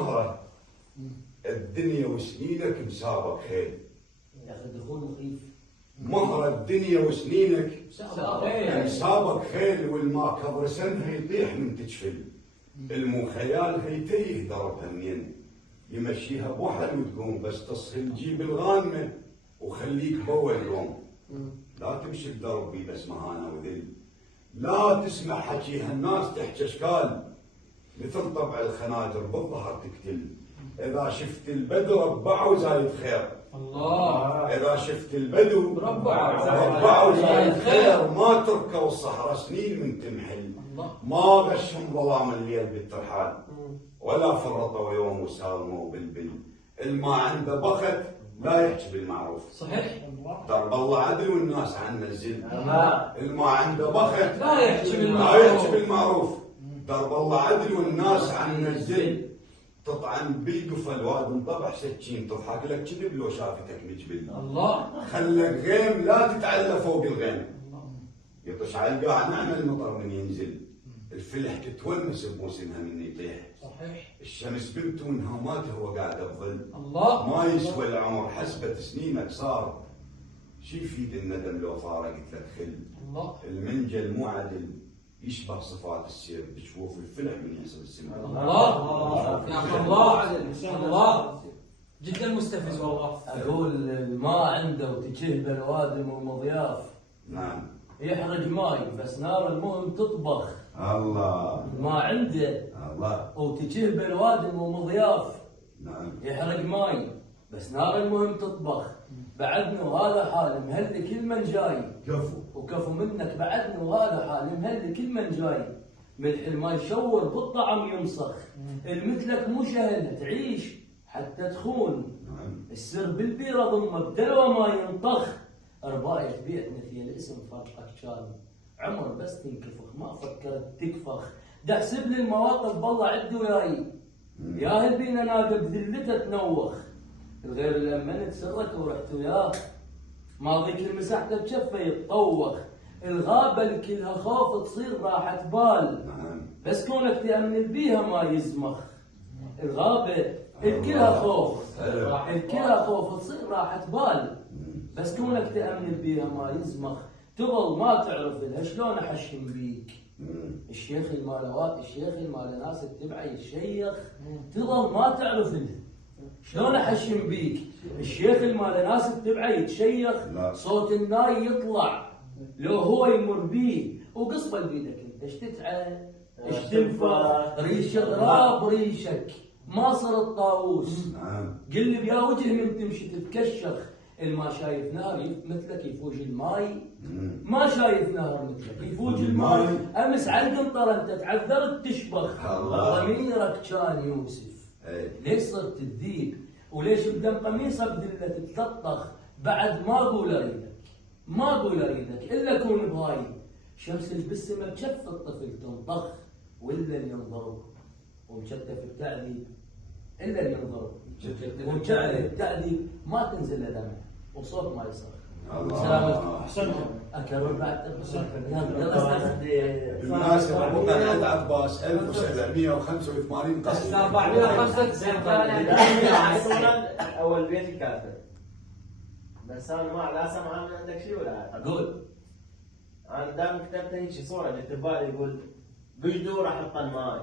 مهره الدنيا وسنينك مسابق خيل. يا اخي الدخول مخيف. مهر الدنيا وسنينك مسابق مسابق خيل، والما كبر سنها يطيح من تجفل. المخيال هيتيه دربها منين، يمشيها بوحل وتقوم، بس تصحي تجيب الغانمه وخليك بول يوم. لا تمشي بدربي بس مهانه وذل، لا تسمع حكيها الناس تحكي اشكال، مثل طبع الخناجر بالظهر تقتل. اذا شفت البدو ربعوا زايد خير. الله. اذا شفت البدو ربعوا زايد خير. ما تركوا الصحراء سنين من تمحل، ما غشهم ظلام الليل بالترحال، ولا فرطوا يوم وسالموا بالبل. الما عنده بخت لا يحكي بالمعروف. صحيح. درب الله عدل والناس عنا الزل. الما عنده بخت لا يحكي بالمعروف. درب الله عدل والناس عنا الزل. تطعن بالقفل واد انطبح سكين، تضحك لك كذب لو شافتك مجبل. الله. خلك غيم لا تتعلى فوق الغيم. يطش على القاع نعم المطر من ينزل. الفلح تتونس بموسمها من يطيح. صحيح. الشمس بنت وانهاماتها هو قاعده بظل. الله. ما يسوى العمر حسبة سنينك صار، شي يفيد الندم لو فارقت لك خل. الله. المنجل مو عدل يشبه صفات السير، بتشوف الفلح من يحسب السمع. الله يا اخي الله. الله جدا مستفز والله. اقول ما عنده وتجيه بالوادم ومضياف. نعم. يحرق ماي بس نار المهم تطبخ. الله. ما عنده الله. وتجيه بالوادم ومضياف. نعم. يحرق ماي بس نار المهم تطبخ. بعدنا وهذا حال مهل كل من جاي. كفو. وكفو منك بعدنا وهذا حال مهل كل من جاي. ملح الماي يشور بالطعم يمسخ. المثلك مو شهل تعيش حتى تخون. نعم. السر بالبيرة ضمه بدلوه ما ينطخ. رباية بيع مثل الاسم فرقك كان عمر بس تنكفخ ما فكرت تكفخ. دا احسب لي المواقف بالله عدي وياي. ياهل بينا ناقب ذلته تنوخ. الغير لما تسرك ورحت وياه ماضيك المساحته بشفه يتطوخ. الغابه الكلها خوف تصير راحه بال. نعم. بس كونك تامن بيها ما يزمخ. الغابه الكلها خوف، الكلها خوف تصير راحه بال. بس كونك تامن بيها ما يزمخ. تظل ما تعرف لها شلون احشم بيك. الشيخ المالوات الشيخ المال ناس تتبعه يتشيخ. تظل ما تعرف لها شلون احشم بيك. الشيخ المال ناس تتبعه يتشيخ. صوت الناي يطلع لو هو يمر بيه. وقصبه بيدك انت ايش تتعب ايش تنفخ. ريش غراب ريشك ما صرت طاووس. قل لي بيا وجه من تمشي تتكشخ. الما شايف نهر مثلك يفوج الماي. ما شايف نهر مثلك يفوج الماي. امس على القنطره انت تعذرت تشبخ. ضميرك كان يوسف. ليش صرت تذيب وليش بدم قميصك دله تتلطخ. بعد ما اقول اريدك ما اقول اريدك الا كون بهاي. شمس بالسما بشف الطفل تنطخ. ولا اللي ينضرب ومشتف التعذيب الا اللي ينضرب ومشتف التعذيب ما تنزل له دمع وصوت ما يصرخ. سلامتك. احسنت. اكرر بعد بالمناسبة وقع عند عباس 1785 قصيدة. 495 اول بيت الكافر. بس انا ما لا سمع من عندك شيء ولا اقول. انا دام كتبت هيك صوره جت ببالي يقول بجدور احط الماي.